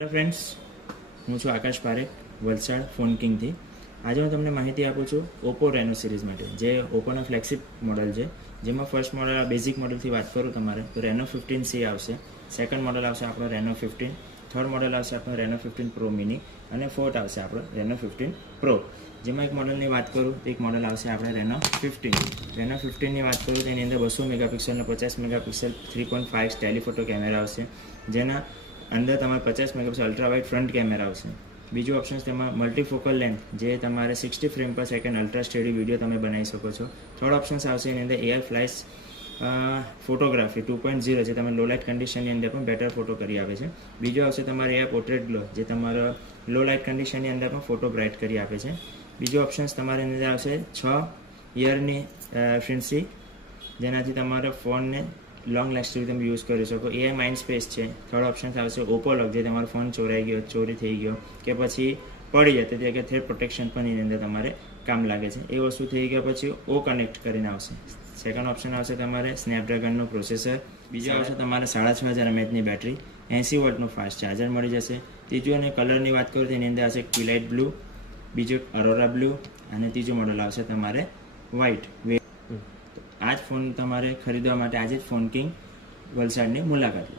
Hello friends, હું છું આકાશ Parekh, Valsad phone કિંગથી. આજે હું તમને માહિતી આપું છું ઓપ્પો રેનો સિરીઝ માટે, જે ઓપ્પોના ફ્લેગશિપ મોડલ છે. જેમાં ફર્સ્ટ મોડલ બેઝિક મોડલથી વાત કરું તમારે તો રેનો 15C આવશે. સેકન્ડ મોડલ આવશે આપણો રેનો 15, થર્ડ મોડલ આવશે આપણો રેનો 15 પ્રો મિની અને ફોર્થ આવશે આપણો રેનો 15 પ્રો. જેમાં એક મોડલની વાત કરું તો એક મોડલ આવશે આપણે રેનો 15. રેનો 15ની વાત કરું તો એની અંદર 200 મેગાપિક્સલનો 50 મેગાપિક્સલ 3.5 ટેલિફોટો કેમેરા આવશે, જેના અંદર તમારે 50 megapixel ultra wide front camera આવશે. બીજું ઓપ્શન તેમાં મલ્ટીફોકલ લેન્થ, જે તમારે 60 ફ્રેમ પર સેકન્ડ અલ્ટ્રા સ્ટેડી વિડીયો તમે બનાવી શકો છો. થર્ડ ઓપ્શન્સ આવશે એની અંદર એઆઈ ફ્લાઇશ ફોટોગ્રાફી 2.0, જે તમે લો લાઇટ કન્ડિશનની અંદર પણ બેટર ફોટો કરી આપે છે. બીજું આવશે તમારે એઆઈ પોર્ટ્રેટ ગ્લો, જે તમારો લો લાઇટ કન્ડિશનની અંદર પણ ફોટો બ્રાઇટ કરી આપે છે. બીજું ઓપ્શન્સ તમારી અંદર આવશે 6 યરની ફ્રેન્સી, જેનાથી તમારા ફોનને લોંગ લાસ્ટિંગ તમે યુઝ કરી શકો. એઆઈ માઇન્ડ સ્પેસ છે. થર્ડ ઓપ્શન આવશે ઓપ્પો લોક, જે તમારો ફોન ચોરાઈ ગયો, ચોરી થઈ ગયો કે પછી પડી જાય તો કે થ્રેડ પ્રોટેક્શન પણ એની અંદર તમારે કામ લાગે છે. એ વસ્તુ થઈ ગયા પછી ઓ કનેક્ટ કરીને આવશે. સેકન્ડ ઓપ્શન આવશે તમારે સ્નેપડ્રેગનનું પ્રોસેસર. બીજું આવશે તમારે 6500 mAhની બેટરી, 80 વોટનું ફાસ્ટ ચાર્જર મળી જશે. ત્રીજું અને કલરની વાત કરું તો એની અંદર આવશે ક્વિલાઇટ બ્લુ, બીજું અરોરા બ્લુ અને ત્રીજું મોડલ આવશે તમારે વ્હાઇટ. આ જ ફોન તમારે ખરીદવા માટે આજે જ ફોન કિંગ વલસાડની મુલાકાત લો.